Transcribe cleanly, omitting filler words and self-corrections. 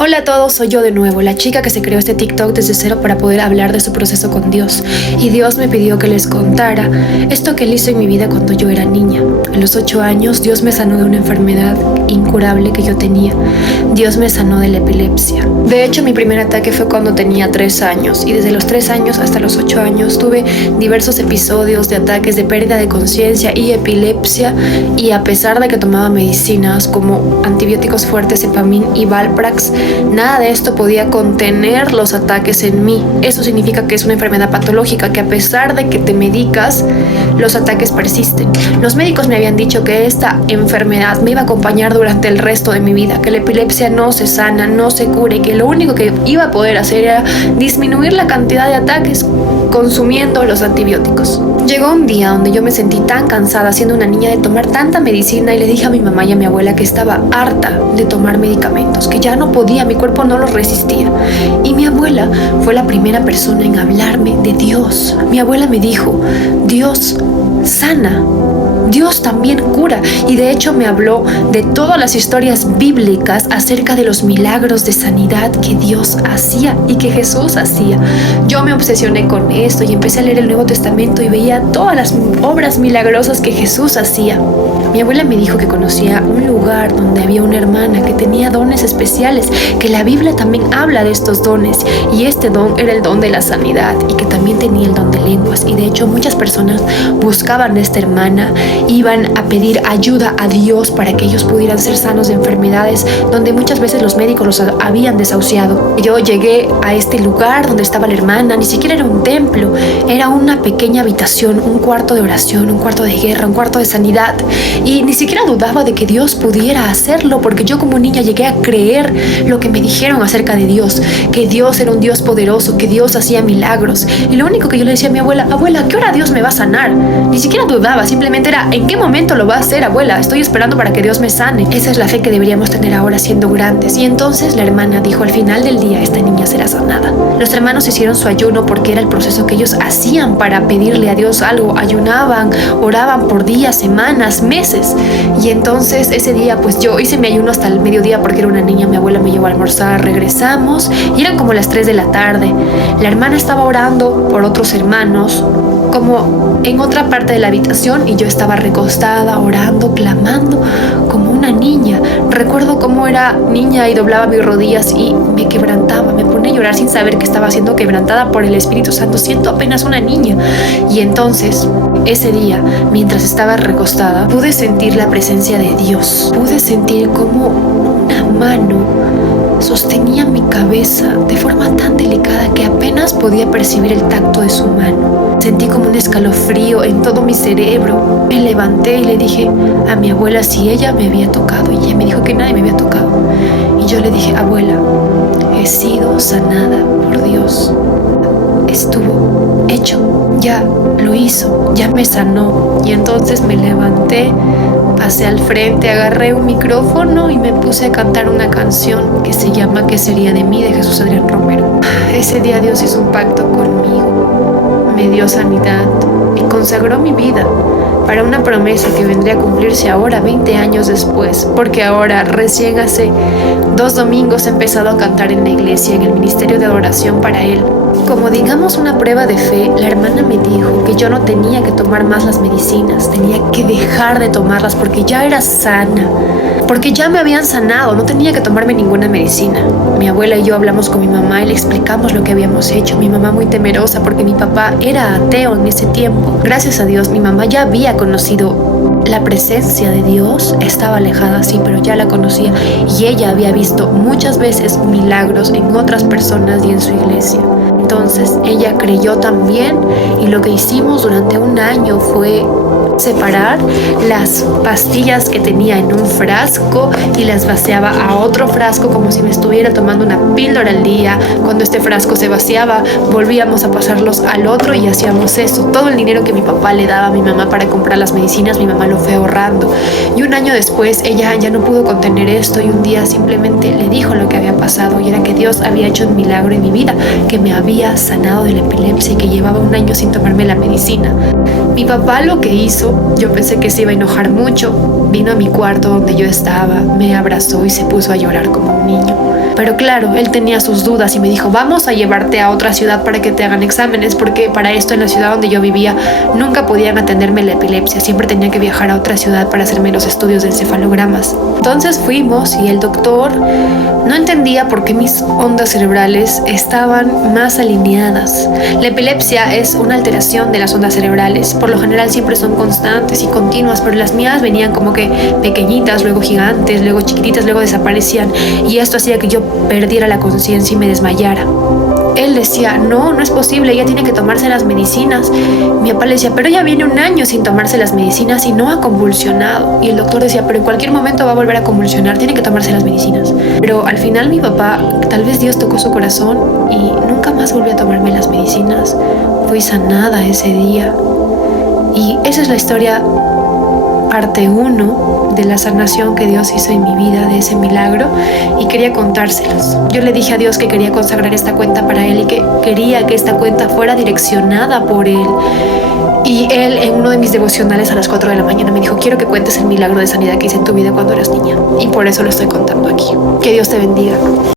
Hola a todos, soy yo de nuevo, la chica que se creó este TikTok desde cero para poder hablar de su proceso con Dios. Y Dios me pidió que les contara esto que Él hizo en mi vida cuando yo era niña. A los 8 años, Dios me sanó de una enfermedad incurable que yo tenía. Dios me sanó de la epilepsia. De hecho, mi primer ataque fue cuando tenía 3 años. Y desde los 3 años hasta los 8 años tuve diversos episodios de ataques de pérdida de conciencia y epilepsia. Y a pesar de que tomaba medicinas como antibióticos fuertes, Epamil y Valprax, nada de esto podía contener los ataques en mí. Eso significa que es una enfermedad patológica, que a pesar de que te medicas, los ataques persisten. Los médicos me habían dicho que esta enfermedad me iba a acompañar durante el resto de mi vida, que la epilepsia no se sana, no se cura y que lo único que iba a poder hacer era disminuir la cantidad de ataques consumiendo los antibióticos. Llegó un día donde yo me sentí tan cansada siendo una niña de tomar tanta medicina y le dije a mi mamá y a mi abuela que estaba harta de tomar medicamentos, que ya no podía, mi cuerpo no los resistía. Y mi abuela fue la primera persona en hablarme de Dios. Mi abuela me dijo: Dios sana, Dios también cura. Y de hecho me habló de todas las historias bíblicas acerca de los milagros de sanidad que Dios hacía y que Jesús hacía. Yo me obsesioné con esto y empecé a leer el Nuevo Testamento y veía todas las obras milagrosas que Jesús hacía. Mi abuela me dijo que conocía un lugar donde había una hermana que tenía dones especiales, que la Biblia también habla de estos dones, y este don era el don de la sanidad y que también tenía el don de lenguas. Y de hecho muchas personas buscaban a esta hermana, iban a pedir ayuda a Dios para que ellos pudieran ser sanos de enfermedades donde muchas veces los médicos los habían desahuciado. Yo llegué a este lugar donde estaba la hermana, ni siquiera era un templo, era una pequeña habitación, un cuarto de oración, un cuarto de guerra, un cuarto de sanidad. Y ni siquiera dudaba de que Dios pudiera hacerlo, porque yo como niña llegué a creer lo que me dijeron acerca de Dios, que Dios era un Dios poderoso, que Dios hacía milagros. Y lo único que yo le decía a mi abuela: abuela, ¿a qué hora Dios me va a sanar? Ni siquiera dudaba, simplemente era: ¿en qué momento lo va a hacer, abuela? Estoy esperando para que Dios me sane. Esa es la fe que deberíamos tener ahora siendo grandes. Y entonces la hermana dijo: al final del día esta niña será sanada. Los hermanos hicieron su ayuno porque era el proceso que ellos hacían para pedirle a Dios algo. Ayunaban, oraban por días, semanas, meses. Y entonces ese día pues yo hice mi ayuno hasta el mediodía porque era una niña. Mi abuela me llevó a almorzar, regresamos y eran como las 3 de la tarde. La hermana estaba orando por otros hermanos como en otra parte de la habitación y yo estaba recostada orando, clamando como una niña. Recuerdo cómo era niña y doblaba mis rodillas y me quebrantaba, me ponía a llorar sin saber que estaba siendo quebrantada por el Espíritu Santo, siendo apenas una niña. Y entonces ese día, mientras estaba recostada, pude sentir la presencia de Dios. Pude sentir como una mano sostenía mi cabeza de forma tan delicada que apenas podía percibir el tacto de su mano. Sentí como un escalofrío en todo mi cerebro. Me levanté y le dije a mi abuela si ella me había tocado, y ella me dijo que nadie me había tocado. Y yo le dije: abuela, he sido sanada por Dios. Estuvo hecho, ya lo hizo, ya me sanó. Y entonces me levanté, pasé al frente, agarré un micrófono y me puse a cantar una canción que se llama ¿Qué sería de mí?, de Jesús Adrián Romero. Ese día Dios hizo un pacto conmigo, me dio sanidad y consagró mi vida para una promesa que vendría a cumplirse ahora, 20 años después, porque ahora, recién hace 2 domingos, he empezado a cantar en la iglesia, en el ministerio de adoración para Él. Como digamos una prueba de fe, la hermana me dijo que yo no tenía que tomar más las medicinas, tenía que dejar de tomarlas porque ya era sana, porque ya me habían sanado, no tenía que tomarme ninguna medicina. Mi abuela y yo hablamos con mi mamá y le explicamos lo que habíamos hecho. Mi mamá muy temerosa porque mi papá era ateo en ese tiempo. Gracias a Dios, mi mamá ya había conocido la presencia de Dios, estaba alejada, sí, pero ya la conocía y ella había visto muchas veces milagros en otras personas y en su iglesia. Entonces ella creyó también y lo que hicimos durante 1 año fue separar las pastillas que tenía en un frasco y las vaciaba a otro frasco como si me estuviera tomando una píldora al día. Cuando este frasco se vaciaba, volvíamos a pasarlos al otro y hacíamos eso. Todo el dinero que mi papá le daba a mi mamá para comprar las medicinas, mi mamá lo fue ahorrando. Y 1 año después, ella ya no pudo contener esto y un día simplemente le dijo lo que había pasado, y era que Dios había hecho un milagro en mi vida, que me había sanado de la epilepsia y que llevaba 1 año sin tomarme la medicina. Mi papá lo que hizo, yo pensé que se iba a enojar mucho, vino a mi cuarto donde yo estaba, me abrazó y se puso a llorar como un niño. Pero claro, él tenía sus dudas y me dijo, vamos a llevarte a otra ciudad para que te hagan exámenes, porque para esto en la ciudad donde yo vivía nunca podían atenderme la epilepsia, siempre tenía que viajar a otra ciudad para hacerme los estudios de encefalogramas. Entonces fuimos y el doctor no entendía por qué mis ondas cerebrales estaban más alineadas. La epilepsia es una alteración de las ondas cerebrales, por lo general siempre son constantes y continuas, pero las mías venían como que pequeñitas, luego gigantes, luego chiquititas, luego desaparecían, y esto hacía que yo perdiera la conciencia y me desmayara. Él decía, no es posible, ella tiene que tomarse las medicinas. Mi papá le decía, pero ella viene un año sin tomarse las medicinas y no ha convulsionado. Y el doctor decía, pero en cualquier momento va a volver a convulsionar, tiene que tomarse las medicinas. Pero al final mi papá, tal vez Dios tocó su corazón y nunca más volvió a tomarme las medicinas. Fui sanada ese día. Y esa es la historia, parte 1 de la sanación que Dios hizo en mi vida, de ese milagro, y quería contárselos. Yo le dije a Dios que quería consagrar esta cuenta para Él y que quería que esta cuenta fuera direccionada por Él. Y Él, en uno de mis devocionales a las 4 de la mañana, me dijo, quiero que cuentes el milagro de sanidad que hice en tu vida cuando eras niña. Y por eso lo estoy contando aquí. Que Dios te bendiga.